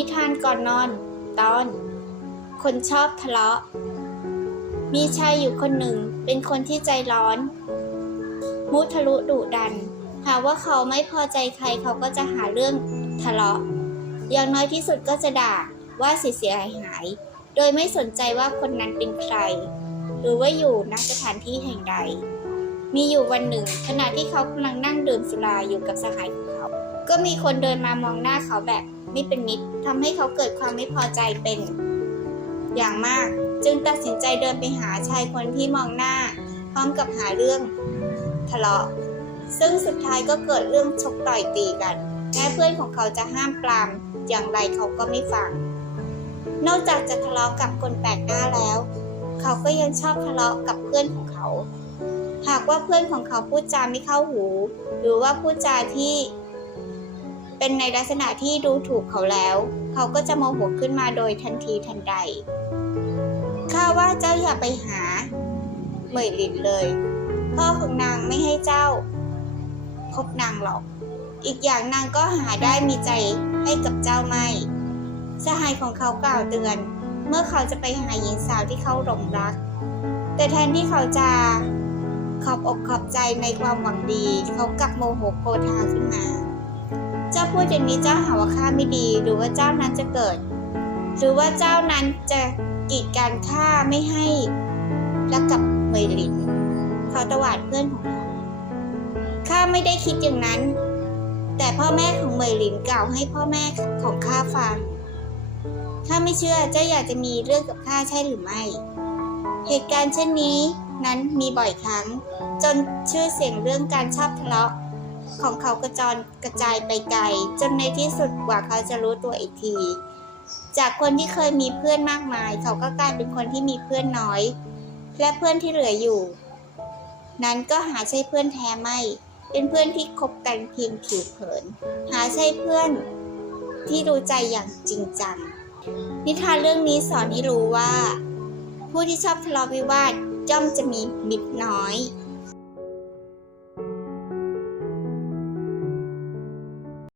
นิทานก่อนนอน ตอน คนชอบทะเลาะ มีชายอยู่คนหนึ่งเป็นคนที่ใจร้อน มุทะลุดุดัน หากว่าเขาไม่พอใจใครเขาก็จะหาเรื่องทะเลาะ อย่างน้อยที่สุดก็จะด่าว่าเสียหายหาย โดยไม่สนใจว่าคนนั้นเป็นใคร หรือว่าอยู่ณสถานที่แห่งใด มีอยู่วันหนึ่ง ขณะที่เขากำลังนั่งดื่มสุราอยู่กับสหายของเขา ก็มีคนเดินมามองหน้าเขาแบบไม่เป็นมิตรทำให้เขาเกิดความไม่พอใจเป็น อย่างมาก จึงตัดสินใจเดินไปหาชายคนที่มองหน้า พร้อมกับหาเรื่องทะเลาะ ซึ่งสุดท้ายก็เกิดเรื่องชกต่อยตีกันแม้เพื่อนของเขาจะห้ามปราม อย่างไรเขาก็ไม่ฟัง นอกจากจะทะเลาะกับคนแปลกหน้าแล้ว เขาก็ยังชอบทะเลาะกับเพื่อนของเขา หากว่าเพื่อนของเขาพูดจาไม่เข้าหู หรือว่าพูดจาที่ เป็นในลักษณะที่ดูถูกเขาแล้ว เขาก็จะโมโหขึ้นมาโดยทันทีทันใด ข้าว่าเจ้าอย่าไปหา เหมยหลินเลย พ่อของนางไม่ให้เจ้าคบนางหรอก อีกอย่างนางก็หาได้มีใจให้กับเจ้าไม่ สหายของเขากล่าวเตือน เมื่อเขาจะไปหาหญิงสาวที่เขาหลงรัก แต่แทนที่เขาจะขอบอกขอบใจในความหวังดี เขากลับโมโหโกธาขึ้นมา พูดอย่างนี้เจ้าหาว่าข้าไม่ดี หรือว่าเจ้านั้นจะเกิด หรือว่าเจ้านั้นจะกีดการข้าไม่ให้รักกับเมยลินเขาตวาดเพื่อนของเขาข้าไม่ได้คิดอย่างนั้น แต่พ่อแม่ของเมยลินกล่าวให้พ่อแม่ของข้าฟังข้าไม่เชื่อเจ้าอยากจะมีเรื่องกับข้าใช่หรือไม่ เหตุการณ์เช่นนี้นั้นมีบ่อยครั้ง จนชื่อเสียงเรื่องการชอบทะเลาะ ของเขากระจรกระจายไปไกล จนในที่สุดกว่าเขาจะรู้ตัวอีกที จากคนที่เคยมีเพื่อนมากมาย เขาก็กลายเป็นคนที่มีเพื่อนน้อย และเพื่อนที่เหลืออยู่ นั้นก็หาใช่เพื่อนแท้ไม่ เป็นเพื่อนที่คบกันเพียงผิวเผิน หาใช่เพื่อนที่รู้ใจอย่างจริงจัง นิทานเรื่องนี้สอนให้รู้ว่า ผู้ที่ชอบทะเลาะวิวาทย่อมจะมีมิตรน้อย